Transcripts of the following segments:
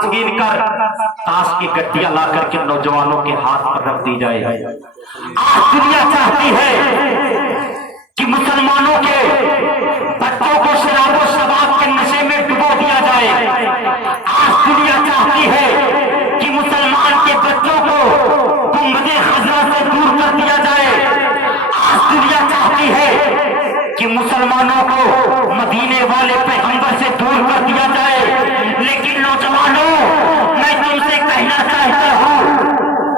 کو چھین کر تاش کی گٹیاں لا کر کے نوجوانوں کے ہاتھ پر رکھ دی جائے۔ آج دنیا چاہتی ہے کہ مسلمانوں کے بچوں کو شراب و شباب کے نشے میں ڈبو دیا جائے۔ آج دنیا چاہتی ہے کہ مسلمان کے بچوں کو گنبد خضرا سے دور کر دیا جائے۔ آج دنیا چاہتی ہے کہ مسلمانوں کو مدینے والے پیغمبر سے دور کر دیا جائے۔ لیکن نوجوانوں، میں تم سے کہنا چاہتا ہوں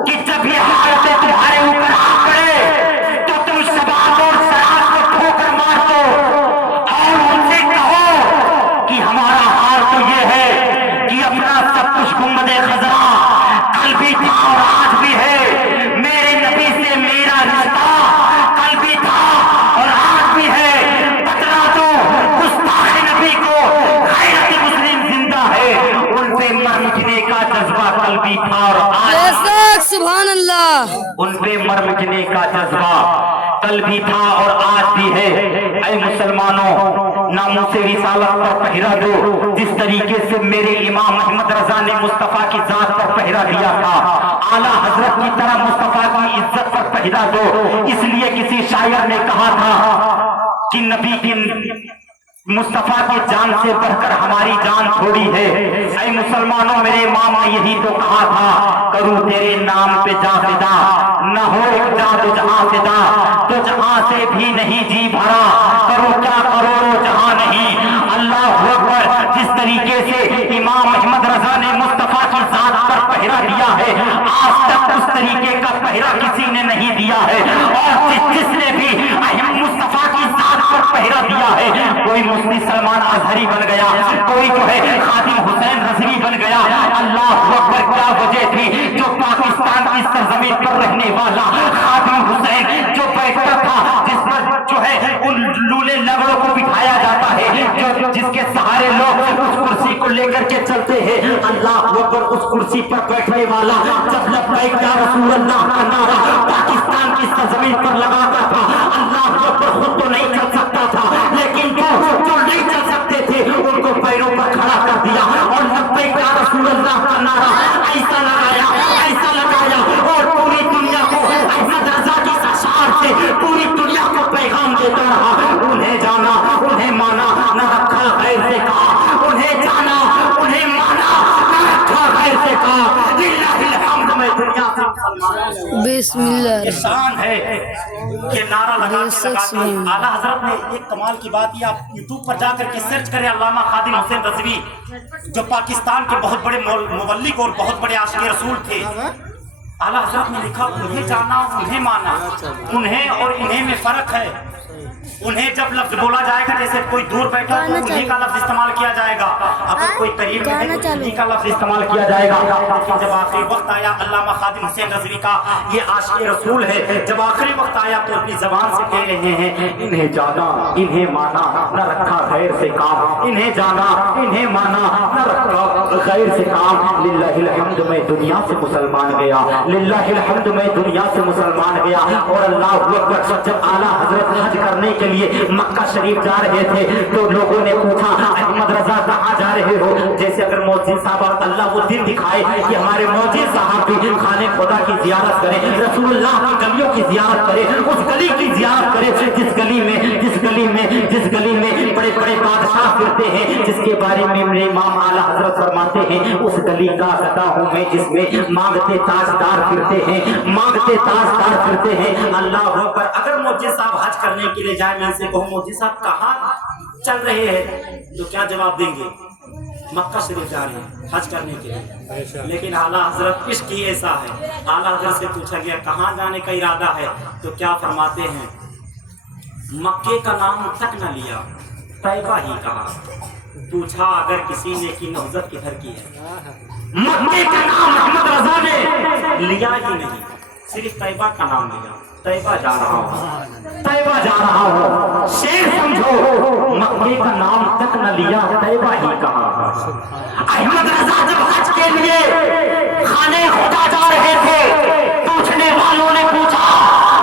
کہ جب یہ حالتیں تمہارے اوپر آ پڑے تو تم شباب اور شراب کو ٹھوکر مار دو اور ان سے کہو کہ ہمارا حال تو یہ ہے کہ اپنا سب کچھ گنبد خضرا کل بھی تھا اور آج بھی ہے، میرے نبی سے میرا رشتہ کل بھی تھا اور آج بھی ہے، بتلا دو گستاخ نبی کو غیرت مسلم زندہ ہے، ان پہ مر مٹنے کا جذبہ کل بھی تھا اور آج سبحان اللہ، ان پہ مر مٹنے کا جذبہ کل بھی تھا اور آج بھی ہے۔ اے مسلمانوں، ناموس رسالت پر پہرا دو جس طریقے سے میرے امام محمد رضا نے مصطفیٰ کی ذات پر پہرا دیا تھا۔ اعلیٰ حضرت کی طرح مصطفیٰ کی عزت پر پہرا دو۔ اس لیے کسی شاعر نے کہا تھا کہ نبی کی مصطفیٰ کی جان سے بڑھ کر ہماری جان تھوڑی ہے۔ اے مسلمانوں، میرے امام نے یہی تو کہا تھا، کروں تیرے نام پہ جاں فدا، نہ ہو ایک جاں تو جہاں فدا، تو جہاں سے بھی نہیں جی بھرا، کرو کیا کروڑوں جہاں نہیں۔ اللہ اکبر، جس طریقے سے امام احمد رضا نے مصطفیٰ کی ذات پر پہرا دیا ہے، آج تک اس طریقے کا پہرا کسی نے نہیں دیا ہے۔ اور جس نے بھی مصطفیٰ کی ذات پر پہرا دیا ہے، کوئی مفتی سلمان ازہری بن گیا، کوئی جو ہے خادم حسین رضوی بن گیا۔ اللہ اکبر، کیا وجہ تھی جو پاکستان کی سرزمین پر رہنے والا خادم حسین جو بیٹھتا تھا، جس پر جو ہے ان لولے لنگڑوں کو بٹھایا جاتا ہے، جس کے سہارے لوگ اس کرسی کو لے کر کے چلتے ہیں، اللہ اکبر، اس کرسی پر بیٹھنے والا جب لبیک یا رسول اللہ کا نعرہ پاکستان کی سرزمین پر لگاتا تھا، اللہ اکبر، خود تو نہیں چل سکتا تھا، لیکن جو نہیں چل سکتے تھے ان کو پیروں پر کھڑا کر دیا اور لبیک یا رسول اللہ کا نعرہ ایسا لگایا اور پوری دنیا کو احمد رضا کی اشعار سے پوری دنیا کو پیغام دیتا رہا۔ انہیں جانا، انہیں مانا، نہ رکھا غیر سے کہا، انہیں جانا، انہیں مانا، نہ رکھا غیر سے کہا، للہ الحمد، میں دنیا سے مسلمان۔ بسم اللہ، یہ شان ہے کہ نعرہ لگا کے اعلیٰ حضرت نے ایک کمال کی بات یہ، آپ یوٹیوب پر جا کر کے سرچ کریں، علامہ خادم حسین رضوی جو پاکستان کے بہت بڑے مبلغ اور بہت بڑے عاشق رسول تھے، اعلیٰ حضرت نے لکھا انہیں جانا، انہیں مانا، انہیں اور انہیں میں فرق ہے۔ انہیں جب لفظ بولا جائے گا، جیسے کوئی دور بیٹھا تو انہیں کا لفظ استعمال کیا جائے گا، اگر کوئی قریب میں ہے تو انہیں کا لفظ استعمال کیا جائے گا۔ لیکن جب آخری وقت آیا، علامہ خادم حسین رضوی کا یہ عاشق رسول ہے، جب آخری وقت آیا تو اپنی زبان سے کہہ رہے ہیں، انہیں جانا، انہیں مانا، نہ رکھا غیر سے کام، انہیں جانا، انہیں مانا، نہ رکھا غیر سے کام، للہ الحمد، میں دنیا سے مسلمان گیا، للہ الحمد، میں دنیا سے مسلمان گیا۔ اور اللہ اکبر، جب اعلیٰ حضرت حج کرنے کے لیے مکہ شریف جا رہے تھے تو لوگوں نے پوچھا، احمد رضا کہاں جا رہے ہو؟ جیسے اگر مؤذن صاحب اللہ وہ دن دکھائے کہ ہمارے مؤذن صاحب بھی خانے خدا کی زیارت کریں، رسول اللہ کی گلیوں کی زیارت کریں، اس گلی کی زیارت کریں جس گلی میں بڑے بڑے بادشاہ پھرتے ہیں، جس کے بارے میں میرے امام اعلیٰ حضرت فرماتے ہیں، اس گلی کا گدا ہوں میں جس میں مانگتے تاجدار پھرتے ہیں۔ اللہ اکبر، اگر مؤذن صاحب حج کرنے کے لیے جائے، میں ان سے کہوں مؤذن صاحب کہاں چل رہے ہیں تو کیا جواب دیں گے؟ مکہ شریف جا رہے ہیں حج کرنے کے لیے۔ لیکن اعلیٰ حضرت عشق ہی ایسا ہے، اعلیٰ حضرت سے پوچھا گیا کہاں جانے کا ارادہ ہے تو کیا فرماتے ہیں، مکے کا نام تک نہ لیا، طیبہ ہی کہا۔ پوچھا اگر کسی نے کی نہضت کدھر کی ہے؟ مکے کا نام احمد رضا نے لیا ہی نہیں، صرف طیبہ کا نام لیا، طیبہ جا رہا ہوں، شیر سمجھو، مکے کا نام تک نہ لیا، طیبہ ہی کہا۔ احمد رضا جب حج کے لیے خانے خدا جا رہے تھے، پوچھنے والوں نے پوچھا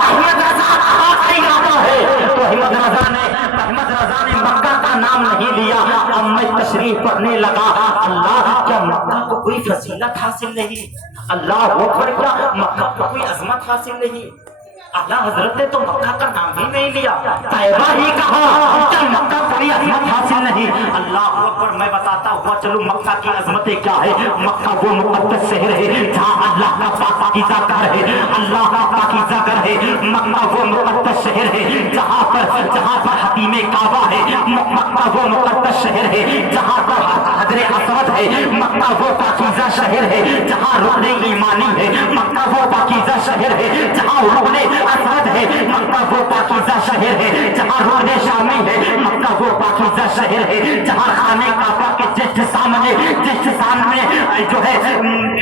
احمد رضا کہاں کا ارادہ ہے؟ تو احمد رضا نے مکہ کا نام نہیں لیا، اب میں تشریف پڑھنے لگا، اللہ کیا مکہ کو کوئی فضیلت حاصل نہیں، اللہ اکبر کیا مکہ کو کوئی عظمت حاصل نہیں؟ اعلیٰ حضرت نے تو مکہ کا نام ہی نہیں لیا، طیبہ ہی کہا، کیا مکہ کوئی عظمت حاصل نہیں؟ اللہ اکبر، میں بتاتا ہوا چلو مکہ کی عظمتیں کیا ہے۔ مکہ وہ مقدس شہر ہے جہاں اللہ کا پاکیزہ گھر ہے، اللہ کا پاکیزہ گھر ہے۔ مکہ وہ مقدس شہر ہے جہاں پر حتیم کعبہ ہے، مکہ وہ مقدس شہر ہے جہاں پر حجر اسود ہے، مکہ وہ پاکیزہ شہر ہے جہاں رکن ایمانی ہے، مکہ وہ پاکیزہ شہر ہے جہاں رکن اسود ہے، مکہ وہ پاکیزہ شہر ہے جہاں رکن شامی ہے، مکہ وہ پاکیزہ شہر ہے جہاں خانہ کعبہ کے جسٹ سامنے جو ہے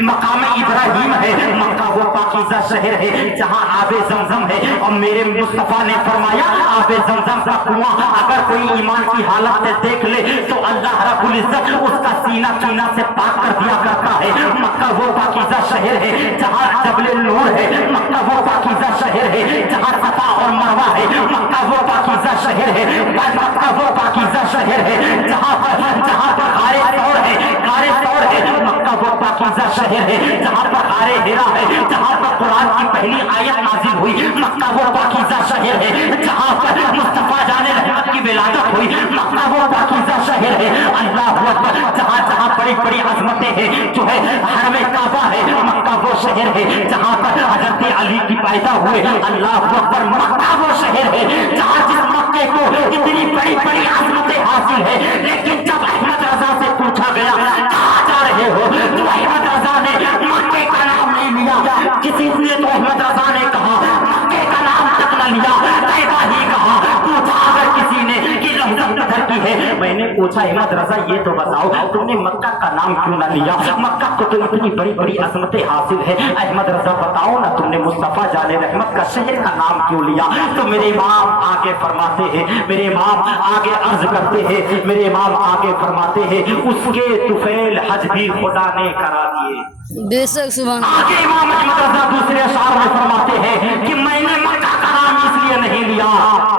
مقام ابراہیم ہے، مکہ وہ پاکیزہ شہر ہے جہاں آب زمزم ہے۔ اور میرے مصطفیٰ نے فرمایا آب زمزم کا کنواں اگر کوئی ایمان کی حالت میں دیکھ لے تو اللہ رب العزت اس کا سینہ کینہ سے پاک کر دیا کرتا ہے۔ مکہ وہ پاکیزہ شہر ہے جہاں جبل نور ہے، مکہ وہ پاکیزہ شہر ہے جہاں صفا اور مروہ ہے، مکہ وہ پاکیزہ شہر ہے، مکہ وہ پاکیزہ شہر ہے جہاں پر غار ثور ہے، مکہ وہ پاکیزہ شہر ہے جہاں پر غار حرا ہے، جہاں پر قرآن کی پہلی آیت نازل ہوئی، مکہ وہ پاکیزہ شہر ہے جہاں پر مصطفیٰ جان رحمت کی ولادت ہوئی، مکہ وہ پاکیزہ شہر ہے اللہ اکبر جہاں بڑی بڑی عظمتیں ہیں جو ہے حرم کعبہ ہے، مکہ وہ شہر ہے جہاں پر حضرت علی کی پیدا ہوئے، اللہ اکبر مکہ وہ شہر ہے جہاں جس مکے کو اتنی بڑی بڑی عظمتیں حاصل ہے، لیکن جب احمد رضا سے پوچھا گیا کہاں جا رہے ہو تو احمد رضا نے مکے کا نام نہیں لیا، کسی نے تو احمد رضا نے کہا مکے کا نام تک نہ لیا، طیبہ ہی کہا۔ پوچھا اگر کسی نے کہ رمضان کدھر کی ہے، میں نے پوچھا احمد رضا یہ تو بتاؤ تم نے مکہ کا نام کیوں نہ لیا، مکہ کو تو اتنی بڑی بڑی عظمتیں حاصل ہے، احمد رضا بتاؤ نا تم نے مصطفیٰ جان رحمت کا شہر کا نام کیوں لیا؟ تو میرے امام آگے فرماتے ہیں، میرے امام آگے عرض کرتے ہیں، میرے امام آگے فرماتے ہیں اس کے طفیل حج بھی خدا نے کرا دیے۔ بے شک سبحان اللہ۔ آگے امام احمد رضا دوسرے اشعار میں فرماتے ہیں کہ میں نے مکہ کا نام اس لیے نہیں لیا،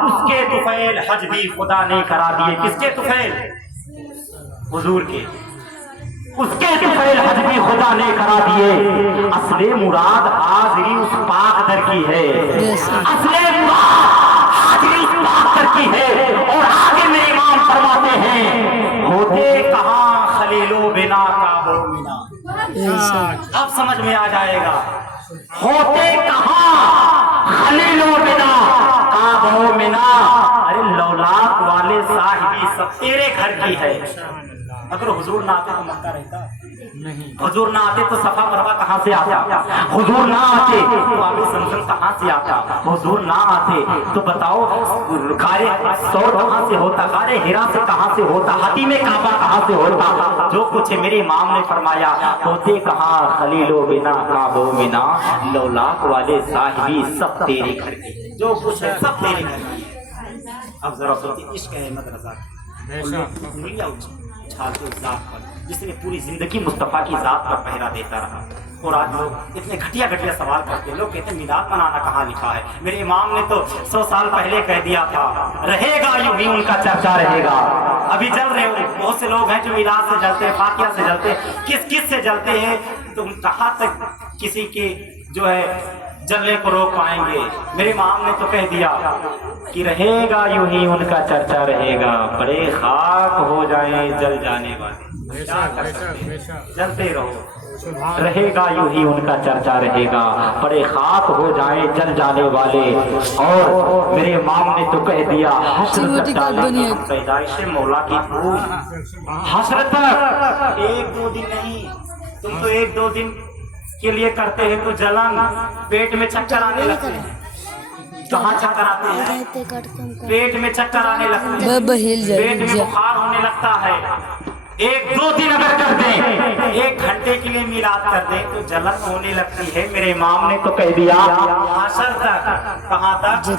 اس کے طفیل حج بھی خدا نے کرا دیے۔ کس کے طفیل؟ حضور کے، اس کے طفیل حج بھی خدا نے کرا دیے۔ اصل مراد حاضری اس پاک در کی ہے، اصل مراد حاضری اس پاک در کی ہے۔ اور آگے میرے امام فرماتے ہیں ہوتے کہاں خلیل و بنا کعبہ و منا، اب سمجھ میں آ جائے گا، ہوتے کہاں خلیل و بنا کعبہ و منا، ارے لولاک والے صاحبی سب تیرے گھر کی ہے۔ اگر حضور نہ آتے تو مکہ رہتا نہیں، حضور نہ آتے تو صفا مروہ کہاں سے آتا، حضور نہ آتے تو آب زمزم کہاں سے آتا، حضور نہ آتے تو بتاؤ غار ثور کہاں سے ہوتا، غار حرا سے کہاں سے ہوتا، حتیم کعبہ کہاں سے ہوتا، جو کچھ ہے میرے امام نے فرمایا ہوتے کہاں خلیل و بنا کعبہ و منا، لولاک والے صاحبی سب تیرے گھر کے، جو کچھ ہے سب تیرے گھر کی۔ اب ذرا سوچیں عشق ہے احمد رضا جس نے پوری زندگی مصطفیٰ کی ذات پر پہرا دیتا رہا، اور آج لوگ اتنے گھٹیا گھٹیا سوال کرتے ہیں، لوگ کہتے ہیں میلاد منانا کہاں لکھا ہے؟ میرے امام نے تو 100 سال پہلے کہہ دیا تھا رہے گا یوں ہی ان کا چرچا رہے گا۔ ابھی جل رہے ہو، بہت سے لوگ ہیں جو میلاد سے جلتے ہیں، فاتحہ سے جلتے ہیں، کس سے جلتے ہیں؟ تم کہاں تک کسی کی جو ہے جلنے کو روک پائیں گے؟ میرے امام نے تو کہہ دیا کہ رہے گا یوں ہی ان کا چرچا رہے گا، بڑے خاک ہو جائیں جل جانے والے، جلتے رہو، رہے گا یوں ہی ان کا چرچا رہے گا، بڑے خاک ہو جائیں جل جانے والے۔ اور میرے امام نے تو کہہ دیا حشر تک ڈالیں گے پیدائش مولا کی پوچھ، حشر تک، 1-2 دن نہیں، تم تو 1-2 دن کے لیے کرتے ہیں تو جلن، پیٹ میں چکر آنے لگتے ہیں، کہاں چکر آتے ہیں؟ پیٹ میں چکر آنے لگتے ہیں، پیٹ میں بخار ہونے لگتا ہے۔ 1-2 دن اگر کر دیں، 1 گھنٹے کے لیے میلاد کر دیں تو جلن ہونے لگتی ہے۔ میرے امام نے تو کہہ دیا حشر تک، کہاں تک؟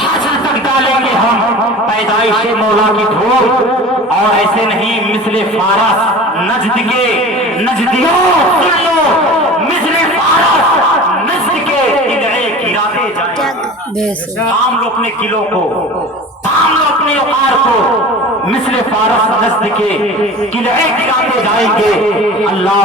حشر تک ڈالیں گے ہم پیدائش مولا کی دھوپ، اور ایسے نہیں مثل فارس نجد کے، نجدیوں سن لو، مثل فارس نجد کے قلعے گراتے جائیں، تھام لو اپنے قلعوں کو، تھام لو اپنے اوقار کو، مثل فارس نجد کے قلعے گراتے جائیں گے۔ اللہ